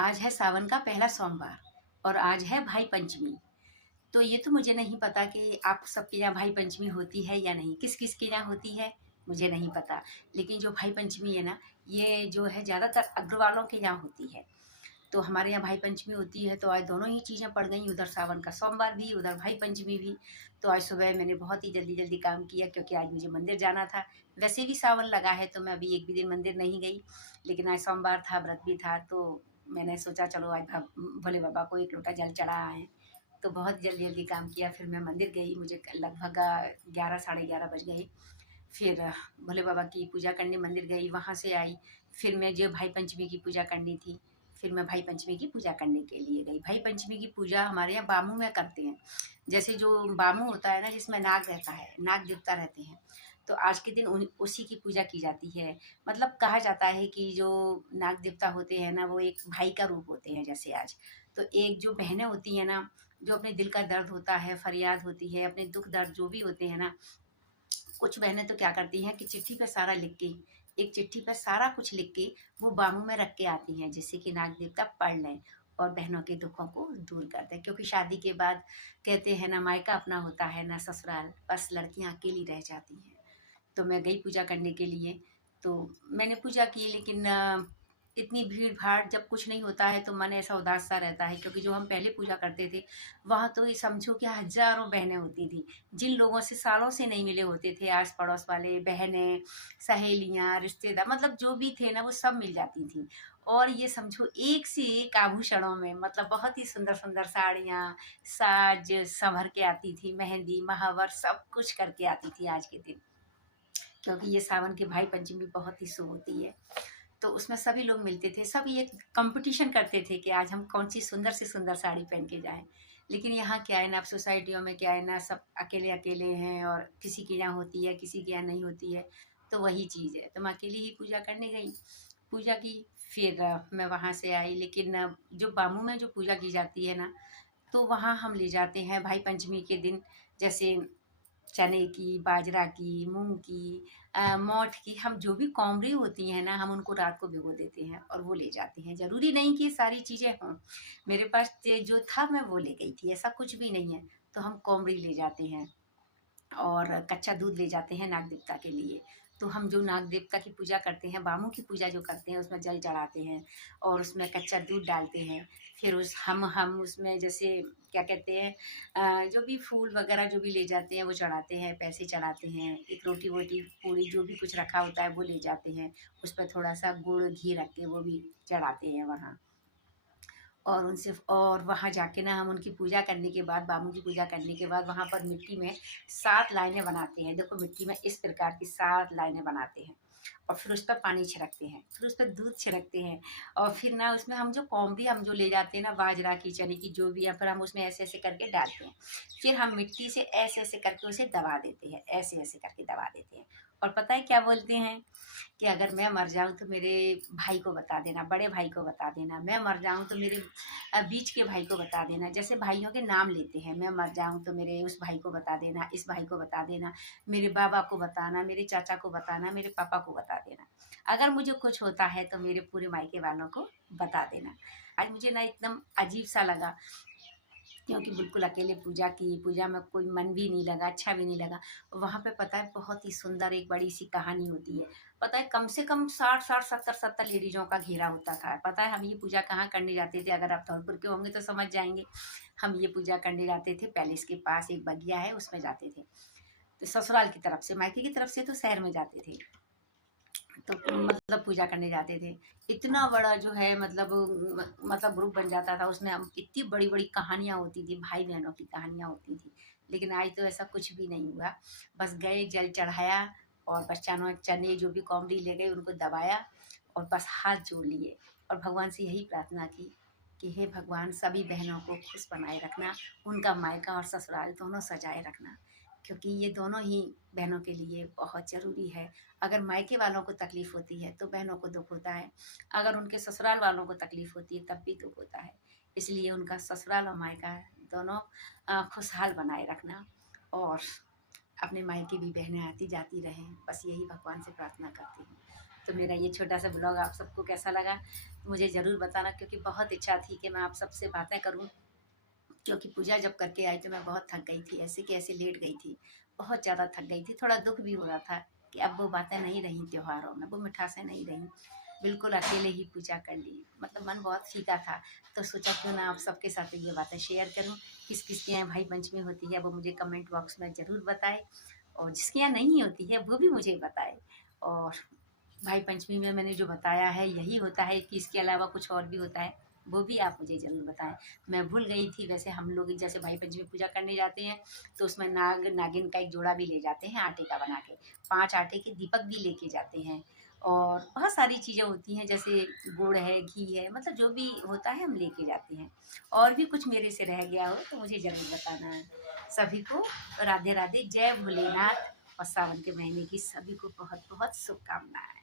आज है सावन का पहला सोमवार और आज है भाई पंचमी। तो ये तो मुझे नहीं पता कि आप सबके यहाँ भाई पंचमी होती है या नहीं, किस किस के यहाँ होती है मुझे नहीं पता। लेकिन जो भाई पंचमी है ना, ये जो है ज़्यादातर अग्रवालों के यहाँ होती है। तो हमारे यहाँ भाई पंचमी होती है, तो आज दोनों ही चीज़ें पड़ गई, उधर सावन का सोमवार भी, उधर भाई पंचमी भी। तो आज सुबह मैंने बहुत ही जल्दी जल्दी काम किया, क्योंकि आज मुझे मंदिर जाना था। वैसे भी सावन लगा है, तो मैं अभी एक भी दिन मंदिर नहीं गई, लेकिन आज सोमवार था, व्रत भी था, तो मैंने सोचा चलो आज भोले बाबा को एक लोटा जल चढ़ा आए। तो बहुत जल्दी जल्दी काम किया, फिर मैं मंदिर गई। मुझे लगभग 11 साढ़े 11 बज गए। फिर भोले बाबा की पूजा करने मंदिर गई, वहाँ से आई। फिर मैं जो भाई पंचमी की पूजा करनी थी, फिर मैं भाई पंचमी की पूजा करने के लिए गई। भाई पंचमी की पूजा हमारे यहाँ बामू में करते हैं। जैसे जो बामू होता है ना, जिसमें नाग रहता है, नाग देवता रहते हैं, तो आज के दिन उसी की पूजा की जाती है। मतलब कहा जाता है कि जो नाग देवता होते हैं ना, वो एक भाई का रूप होते हैं। जैसे आज तो एक जो बहनें होती हैं ना, जो अपने दिल का दर्द होता है, फरियाद होती है, अपने दुख दर्द जो भी होते हैं ना, कुछ बहनें तो क्या करती हैं कि चिट्ठी पे सारा लिख के, एक चिट्ठी पे सारा कुछ लिख के वो बामू में रख के आती हैं, जिससे कि नाग देवता पढ़ लें और बहनों के दुखों को दूर कर दें। क्योंकि शादी के बाद कहते हैं ना, मायका अपना होता है ना ससुराल, बस लड़कियां अकेली रह जाती हैं। तो मैं गई पूजा करने के लिए। तो मैंने पूजा की, लेकिन इतनी भीड़ भाड़ जब कुछ नहीं होता है तो मन ऐसा उदास सा रहता है। क्योंकि जो हम पहले पूजा करते थे, वहाँ तो ये समझो कि हजारों बहनें होती थी, जिन लोगों से सालों से नहीं मिले होते थे, आस पड़ोस वाले, बहनें, सहेलियाँ, रिश्तेदार, मतलब जो भी थे ना, वो सब मिल जाती थी। और ये समझो एक से एक आभूषणों में, मतलब बहुत ही सुंदर सुंदर साड़ियाँ, साज संभर के आती थी, मेहंदी महावर सब कुछ करके आती थी आज के दिन। क्योंकि ये सावन की भाई पंचमी बहुत ही शुभ होती है, तो उसमें सभी लोग मिलते थे, सब ये कंपटीशन करते थे कि आज हम कौन सी सुंदर से सुंदर साड़ी पहन के जाएं। लेकिन यहाँ क्या है ना, अब सोसाइटियों में क्या है ना, सब अकेले अकेले हैं, और किसी के यहाँ होती है, किसी के यहाँ नहीं होती है। तो वही चीज़ है, तो मैं अकेली ही पूजा करने गई, पूजा की। फिर मैं वहाँ से आई। लेकिन जो बामू में जो पूजा की जाती है ना, तो वहाँ हम ले जाते हैं भाई पंचमी के दिन, जैसे चने की, बाजरा की, मूंग की, मोठ की, हम जो भी कौमरी होती हैं ना, हम उनको रात को भिगो देते हैं और वो ले जाते हैं। ज़रूरी नहीं कि सारी चीज़ें हों, मेरे पास जो था मैं वो ले गई थी, ऐसा कुछ भी नहीं है। तो हम कौमरी ले जाते हैं और कच्चा दूध ले जाते हैं नाग देवता के लिए। तो हम जो नाग देवता की पूजा करते हैं, बामू की पूजा जो करते हैं, उसमें जल चढ़ाते हैं और उसमें कच्चा दूध डालते हैं। फिर उस हम उसमें जैसे क्या कहते हैं, जो भी फूल वगैरह जो भी ले जाते हैं वो चढ़ाते हैं, पैसे चढ़ाते हैं, एक रोटी वोटी पूड़ी जो भी कुछ रखा होता है वो ले जाते हैं। उस पर थोड़ा सा गुड़ घी रख के वो भी चढ़ाते हैं वहाँ। और उनसे और वहाँ जाके ना, हम उनकी पूजा करने के बाद, बामू की पूजा करने के बाद, वहाँ पर मिट्टी में 7 लाइनें बनाते हैं। देखो मिट्टी में इस प्रकार की 7 लाइनें बनाते हैं और फिर उस पर पानी छिड़कते हैं, फिर उस पर दूध छिड़कते हैं। और फिर ना उसमें हम जो कौमरी हम जो ले जाते हैं ना, बाजरा की, चने की, जो भी है, फिर हम उसमें ऐसे ऐसे करके डालते हैं। फिर हम मिट्टी से ऐसे ऐसे करके उसे दबा देते हैं, ऐसे ऐसे करके दबा देते हैं। और पता है क्या बोलते हैं कि अगर मैं मर जाऊँ तो मेरे भाई को बता देना, बड़े भाई को बता देना। मैं मर जाऊँ तो मेरे बीच के भाई को बता देना। जैसे भाइयों के नाम लेते हैं, मैं मर जाऊँ तो मेरे उस भाई को बता देना, इस भाई को बता देना, मेरे बाबा को बताना, मेरे चाचा को बताना, मेरे पापा को बता देना। अगर मुझे कुछ होता है तो मेरे पूरे मायके वालों को बता देना। आज मुझे ना एकदम अजीब सा लगा, क्योंकि बिल्कुल अकेले पूजा की, पूजा में कोई मन भी नहीं लगा, अच्छा भी नहीं लगा। वहाँ पे पता है बहुत ही सुंदर एक बड़ी सी कहानी होती है। पता है कम से कम 60-60, 70-70 लेडीजों का घेरा होता था। पता है हम ये पूजा कहाँ करने जाते थे, अगर आप धौलपुर के होंगे तो समझ जाएंगे। हम ये पूजा करने जाते थे पैलेस के पास, एक बगिया है उसमें जाते थे। तो ससुराल की तरफ से, मायके की तरफ से तो शहर में जाते थे। तो मतलब पूजा करने जाते थे। इतना बड़ा जो है मतलब ग्रुप बन जाता था, उसमें हम इतनी बड़ी बड़ी कहानियाँ होती थी, भाई बहनों की कहानियाँ होती थी। लेकिन आज तो ऐसा कुछ भी नहीं हुआ। बस गए, जल चढ़ाया और बस चनों चने जो भी कौमरी ले गए उनको दबाया और बस हाथ जोड़ लिए और भगवान से यही प्रार्थना की कि हे भगवान, सभी बहनों को खुश बनाए रखना, उनका मायका और ससुराल दोनों सजाए रखना, क्योंकि ये दोनों ही बहनों के लिए बहुत ज़रूरी है। अगर मायके वालों को तकलीफ़ होती है तो बहनों को दुख होता है, अगर उनके ससुराल वालों को तकलीफ़ होती है तब भी दुख होता है। इसलिए उनका ससुराल और मायका दोनों खुशहाल बनाए रखना और अपने मायके भी बहनें आती जाती रहें, बस यही भगवान से प्रार्थना करती हूँ। तो मेरा ये छोटा सा ब्लॉग आप सबको कैसा लगा तो मुझे ज़रूर बताना, क्योंकि बहुत इच्छा थी कि मैं आप सबसे बातें करूं। क्योंकि पूजा जब करके आई तो मैं बहुत थक गई थी, ऐसे कि ऐसे लेट गई थी, बहुत ज़्यादा थक गई थी। थोड़ा दुख भी हो रहा था कि अब वो बातें नहीं रहीं त्योहारों में, वो मिठासें नहीं रहीं, बिल्कुल अकेले ही पूजा कर ली। मतलब मन बहुत फीका था, तो सोचा क्यों ना आप सबके साथ ये बातें शेयर करूं। किस किस के यहाँ भाई पंचमी होती है वो मुझे कमेंट बॉक्स में ज़रूर बताए, और जिसके यहाँ नहीं होती है वो भी मुझे बताए। और भाई पंचमी में मैंने जो बताया है यही होता है कि इसके अलावा कुछ और भी होता है, वो भी आप मुझे ज़रूर बताएं। मैं भूल गई थी। वैसे हम लोग जैसे भाई पंचमी पूजा करने जाते हैं तो उसमें नाग नागिन का एक जोड़ा भी ले जाते हैं आटे का बना के, 5 आटे के दीपक भी लेके जाते हैं, और बहुत सारी चीज़ें होती हैं जैसे गुड़ है, घी है, मतलब जो भी होता है हम लेके जाते हैं। और भी कुछ मेरे से रह गया हो तो मुझे ज़रूर बताना है। सभी को राधे राधे, जय भोलेनाथ, और सावन के महीने की सभी को बहुत बहुत शुभकामनाएं।